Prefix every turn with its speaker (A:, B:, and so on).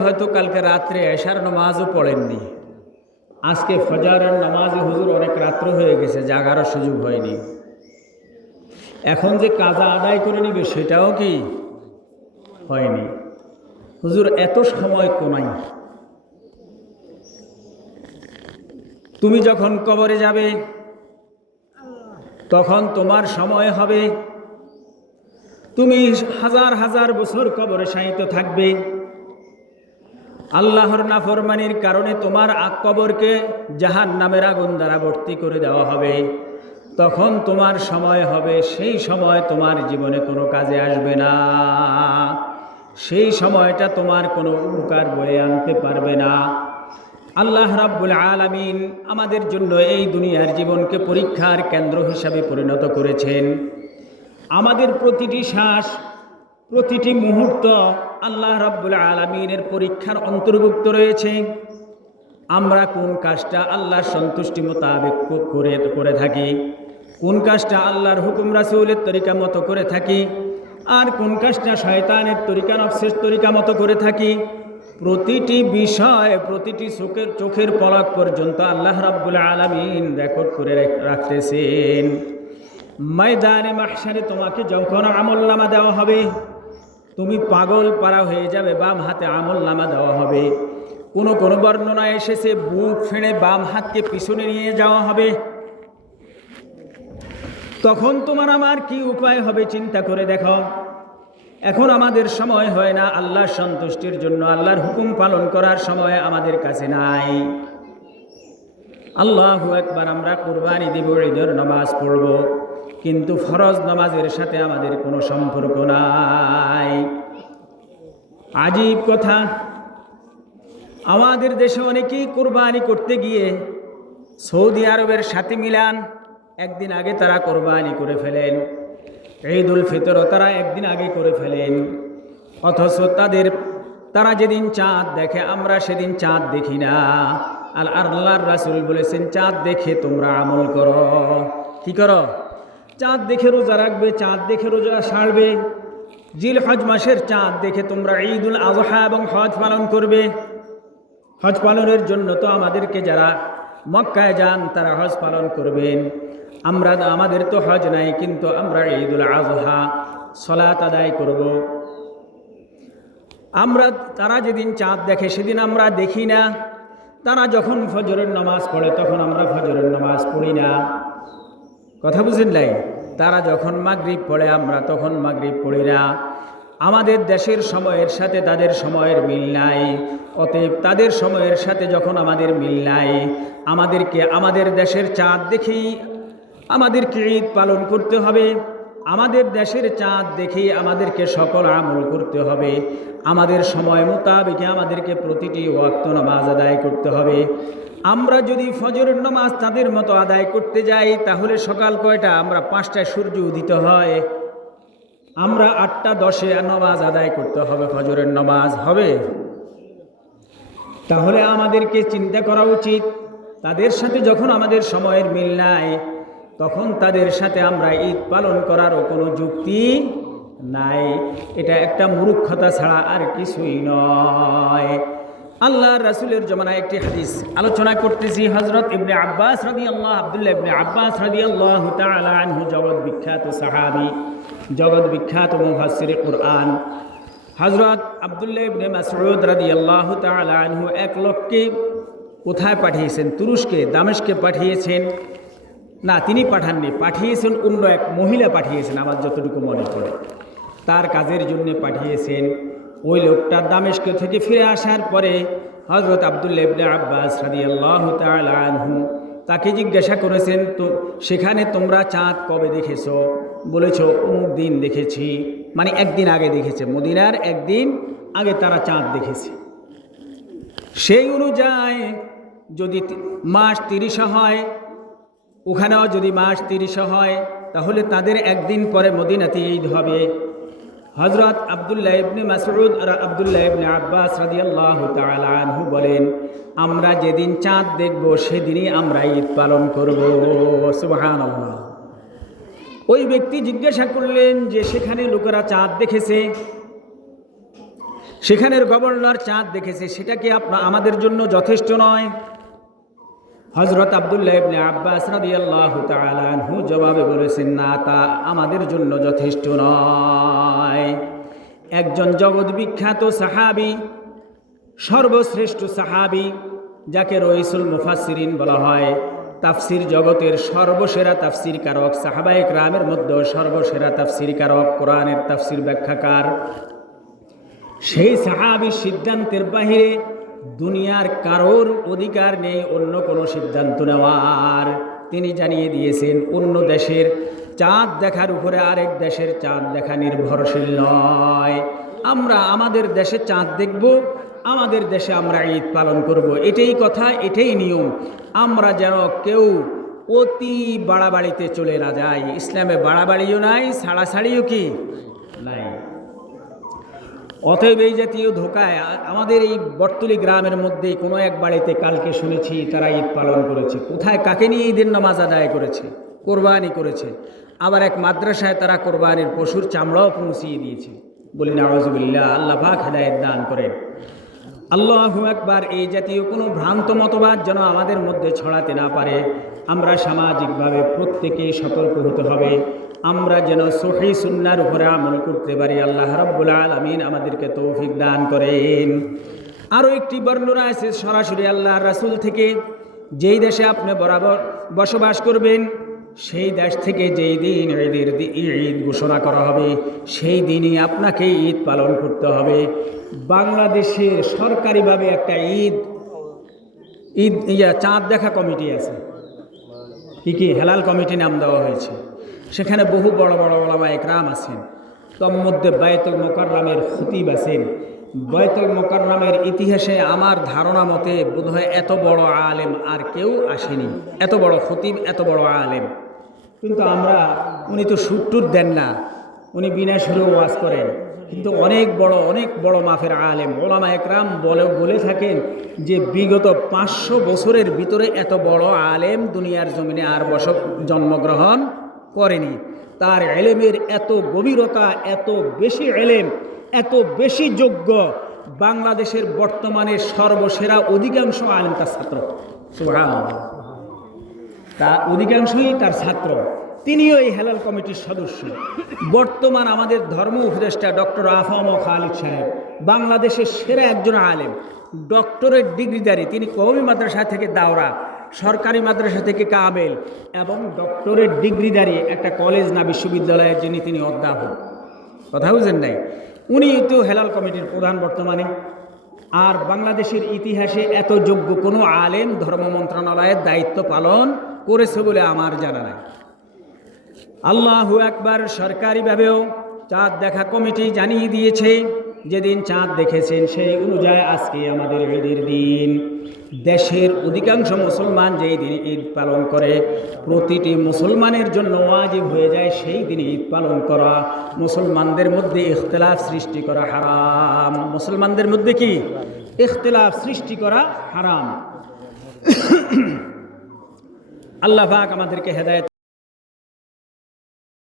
A: হয়তো কালকে রাত্রে এশার নামাজও পড়েননি। আজকে ফজারের নামাজে হুজুর অনেক রাত্র হয়ে গেছে, জাগারও সুযোগ হয়নি। এখন যে কাজা আদায় করে নিবে সেটাও কি হয়নি? হুজুর, এত সময় কোনাই তুমি যখন কবরে যাবে, তখন তোমার সময় হবে। তুমি হাজার হাজার বছর কবরে শায়িত থাকবে। আল্লাহর নাফরমানির কারণে তোমার কবরকে জাহান নামের আগুন দ্বারা ভর্তি করে দেওয়া হবে। তখন তোমার সময় হবে, সেই সময় তোমার জীবনে কোনো কাজে আসবে না। সেই সময়টা তোমার কোনো উপকার বয়ে আনতে পারবে না। আল্লাহ রাব্বুল আলামিন আমাদের জন্য এই দুনিয়ার জীবনকে পরীক্ষার কেন্দ্র হিসাবে পরিণত করেছেন। আমাদের প্রতিটি শ্বাস প্রতিটি মুহূর্ত আল্লাহ রাব্বুল আলমিনের পরীক্ষার অন্তর্ভুক্ত রয়েছে। আমরা কোন কাজটা আল্লাহর সন্তুষ্টি মোতাবেক করে করে থাকি? কোন কাজটা আল্লাহর হুকুম রাসুলের তরিকা মতো করে থাকি? আর কোন কাজটা শয়তানের তরিকা, নফসের তরিকা মতো করে থাকি? প্রতিটি বিষয়, প্রতিটি চোখের চোখের পলক পর্যন্ত আল্লাহ রাব্বুল আলমিন রেকর্ড করে রাখতেছেন। ময়দানে মাহসারে তোমাকে যখন আমল নামা দেওয়া হবে তুমি পাগল পাড়া হয়ে যাবে, বাম হাতে আমল নামা দেওয়া হবে। কোনো কোনো বর্ণনা এসেছে, বুক ফেড়ে বাম হাতকে পিছনে নিয়ে যাওয়া হবে। তখন তোমার আমার কি উপায় হবে চিন্তা করে দেখো। এখন আমাদের সময় হয় না আল্লাহর সন্তুষ্টির জন্য, আল্লাহর হুকুম পালন করার সময় আমাদের কাছে নাই। আল্লাহ একবার আমরা কুরবানি দিব, ঈদের নামাজ পড়ব। কিন্তু ফরজ নামাজের সাথে আমাদের কোনো সম্পর্ক নাই। আজীব কথা, আমাদের দেশে অনেকেই কোরবানি করতে গিয়ে সৌদি আরবের সাথে মিলান একদিন আগে তারা কোরবানি করে ফেলেন। ঈদ উল ফিতরও তারা একদিন আগে করে ফেলেন। অথচ তাদের, তারা যেদিন চাঁদ দেখে, আমরা সেদিন চাঁদ দেখি না। আর আল্লাহর রাসুল বলেছেন, চাঁদ দেখে তোমরা আমল করো। কি করো? চাঁদ দেখে রোজা রাখবে, চাঁদ দেখে রোজা সারবে। জিল হজ মাসের চাঁদ দেখে তোমরা ঈদুল আজহা এবং হজ পালন করবে। হজ পালনের জন্য তো আমাদেরকে যারা মক্কায় যান, তারা হজ পালন করবেন। আমরা, আমাদের তো হজ নাই, কিন্তু আমরা ঈদুল আজহা সলাত আদায় করব। আমরা, তারা যেদিন চাঁদ দেখে, সেদিন আমরা দেখি না। তারা যখন ফজরের নামাজ পড়ে, তখন আমরা ফজরের নামাজ পড়ি না। কথা বুঝেন নাই? তারা যখন মাগরিব পড়ে, আমরা তখন মাগরিব পড়ি না। আমাদের দেশের সময়ের সাথে তাদের সময়ের মিল নাই। অতএব তাদের সময়ের সাথে যখন আমাদের মিল নাই, আমাদেরকে আমাদের দেশের চাঁদ দেখেই আমাদেরকে ঈদ পালন করতে হবে। আমাদের দেশের চাঁদ দেখেই আমাদেরকে সকল আমল করতে হবে। আমাদের সময় মোতাবেকে আমাদেরকে প্রতিটি ওয়াক্ত নামাজ আদায় করতে হবে। আমরা যদি ফজরের নামাজ তাদের মতো আদায় করতে যাই, তাহলে সকাল কয়টা? আমরা পাঁচটায় সূর্য উদিত হয়। আমরা আটটা দশে নামাজ আদায় করতে হবে, ফজরের নামাজ হবে। তাহলে আমাদেরকে চিন্তা করা উচিত, তাদের সাথে যখন আমাদের সময়ের মিল নাই, তখন তাদের সাথে আমরা ঈদ পালন করারও কোনো যুক্তি নাই। এটা একটা মূর্খতা ছাড়া আর কিছুই নয়। আল্লাহ রাসুলের জমানায় একটি হাদিস আলোচনা করতেছি হজরত ইবনে আব্বাস রাদি আল্লাহ আবদুল্লাহ ইবনে আব্বাস রাদি আল্লাহ আনহু, জগৎ বিখ্যাত সাহাবি, জগৎ বিখ্যাত মুহাসির কোরআন। হজরত আবদুল্লাহ ইবনে মাসউদ রাদিয়াল্লাহু তাআলা আনহু এক লোককে কোথায় পাঠিয়েছেন? তুরস্কে দামেশকে পাঠিয়েছেন। না, তিনি পাঠাননি, পাঠিয়েছেন অন্য এক মহিলা পাঠিয়েছেন, আমার যতটুকু মনে পড়ে। তার কাজের জন্য পাঠিয়েছেন। ওই লোকটা দামেশক থেকে ফিরে আসার পরে হজরত আবদুল্লাহ ইবনে আব্বাস রাদিয়াল্লাহু তাআলা আনহু তাকে জিজ্ঞাসা করেছেন, তো সেখানে তোমরা চাঁদ কবে দেখেছ? বলেছ, অমুক দিন দেখেছি। মানে একদিন আগে দেখেছে, মদিনার একদিন আগে তারা চাঁদ দেখেছে। সেই অনুযায়ী যদি মাস তিরিশে হয়, ওখানেও যদি মাস তিরিশে হয়, তাহলে তাদের একদিন পরে মদিনাতে ঈদ হবে। হজরত আবদুল্লাহ ইবনে মাসউদ আর আবদুল্লাহ ইবনে আব্বাস রাদিয়াল্লাহু তাআলা আনহু বলেন, আমরা যেদিন চাঁদ দেখব, সেদিনই আমরা ঈদ পালন করব। সুবহানাল্লাহ। ওই ব্যক্তি জিজ্ঞাসা করলেন যে, সেখানে লোকেরা চাঁদ দেখেছে? সেখানের গভর্নর চাঁদ দেখেছে, সেটা কি আপনার আমাদের জন্য যথেষ্ট নয়? হজরত আবদুল্লাহ আব্বাস রাদিয়াল্লাহু তাআলা জবাবে বলেছেন, না, তা আমাদের জন্য যথেষ্ট নয়। একজন জগৎ বিখ্যাত সাহাবী, সর্বশ্রেষ্ঠ সাহাবী, যাকে রইসুল মুফাসসিরিন বলা হয়, তাফসির জগতের সর্বসেরা তাফসির কারক সাহাবায়ে গ্রামের মধ্যে সর্বসেরা তাফসির কারক কোরআনের তাফসির ব্যাখ্যাকার। সেই সাহাবির সিদ্ধান্তের বাহিরে দুনিয়ার কারোর অধিকার নেই, অন্য কোনো সিদ্ধান্ত নেওয়ার। তিনি জানিয়ে দিয়েছেন, অন্য দেশের চাঁদ দেখার উপরে আরেক দেশের চাঁদ দেখা নির্ভরশীল নয়। আমরা আমাদের দেশে চাঁদ দেখব, আমাদের দেশে আমরা ঈদ পালন করব। এটাই কথা, এটাই নিয়ম। আমরা যেন কেউ অতি বাড়াবাড়িতে চলে না যাই। ইসলামে বাড়াবাড়িও নাই, ছাড়াছাড়িও কি? নাই। অতএব এই জাতীয় ধোকায় আমাদের এই বর্তলি গ্রামের মধ্যে কোনো এক বাড়িতে কালকে শুনেছি তারা ঈদ পালন করেছে। কোথায় কাকে নিয়ে ঈদের নামাজ আদায় করেছে? কোরবানি করেছে। আবার এক মাদ্রাসায় তারা কোরবানির পশুর চামড়াও পৌঁছিয়ে দিয়েছে। বলি নওয়াজুবিল্লাহ আল্লাহ পাক হেদায়ত দান করেন। আল্লাহ একবার এই জাতীয় কোনো ভ্রান্ত মতবাদ যেন আমাদের মধ্যে ছড়াতে না পারে। আমরা সামাজিকভাবে প্রত্যেকেই সতর্ক হতে হবে। আমরা যেন সহি সুন্নার উপরে আমল করতে পারি। আল্লাহ রব্বুল আলমিন আমাদেরকে তৌফিক দান করেন। আরও একটি বর্ণনা আছে সরাসরি আল্লাহ রাসূল থেকে। যেই দেশে আপনি বরাবর বসবাস করবেন, সেই দেশ থেকে যেই দিন ঈদের ঈদ ঘোষণা করা হবে, সেই দিনই আপনাকে ঈদ পালন করতে হবে। বাংলাদেশের সরকারিভাবে একটা ঈদ ঈদ ইয়া চাঁদ দেখা কমিটি আছে। কি কি? হেলাল কমিটি নাম দেওয়া হয়েছে। সেখানে বহু বড় বড় ওলামা একরাম আছেন। তোর মধ্যে বায়তুল মোকাররামের খতিব আছেন। বায়তুল মোকাররামের ইতিহাসে আমার ধারণা মতে বোধহয় এত বড় আলেম আর কেউ আসেনি। এত বড় খতিব, এত বড় আলেম। কিন্তু আমরা, উনি তো সুট্টুর দেন না। উনি বিনা সুরে ওয়াজ করেন। কিন্তু অনেক বড় অনেক বড় মাফের আলেম। ওলামা একরাম বলে বলে থাকেন যে বিগত পাঁচশো বছরের ভিতরে এত বড় আলেম দুনিয়ার জমিনে আর বস জন্মগ্রহণ করেনি। তার এলেমের এত গভীরতা, এত বেশি এলেম, এত বেশি যোগ্য বাংলাদেশের বর্তমানে সর্বসেরা অধিকাংশ আলেম তার ছাত্র। তা অধিকাংশই তার ছাত্র। তিনিও এই হেলাল কমিটির সদস্য। বর্তমান আমাদের ধর্ম উপদেষ্টা ডক্টর আফম খালিদ সাহেব বাংলাদেশের সেরা একজন আলেম। ডক্টরের ডিগ্রিধারী। তিনি কওমি মাদ্রাসা থেকে দাওরা। সরকারি মাদ্রাসা থেকে কামেল এবং ডক্টরেট ডিগ্রিধারী একটা কলেজ না বিশ্ববিদ্যালয়ের যিনি তিনি অধ্যাপক। কথা বুঝেন নাই? উনি তো হেলাল কমিটির প্রধান বর্তমানে। আর বাংলাদেশের ইতিহাসে এত যোগ্য কোনো আলেম ধর্ম মন্ত্রণালয়ের দায়িত্ব পালন করেছে বলে আমার জানা নাই। আল্লাহু একবার সরকারিভাবেও চাঁদ দেখা কমিটি জানিয়ে দিয়েছে যেদিন চাঁদ দেখেছেন, সেই অনুযায়ী আজকে আমাদের ঈদের দিন। দেশের অধিকাংশ মুসলমান যেই দিন ঈদ পালন করে, প্রতিটি মুসলমানের জন্য ওয়াজিব হয়ে যায় সেই দিন ঈদ পালন করা। মুসলমানদের মধ্যে ইখতলাফ সৃষ্টি করা হারাম। মুসলমানদের মধ্যে কি? ইখতলাফ সৃষ্টি করা হারাম। আল্লাহ আমাদেরকে হেদায়েত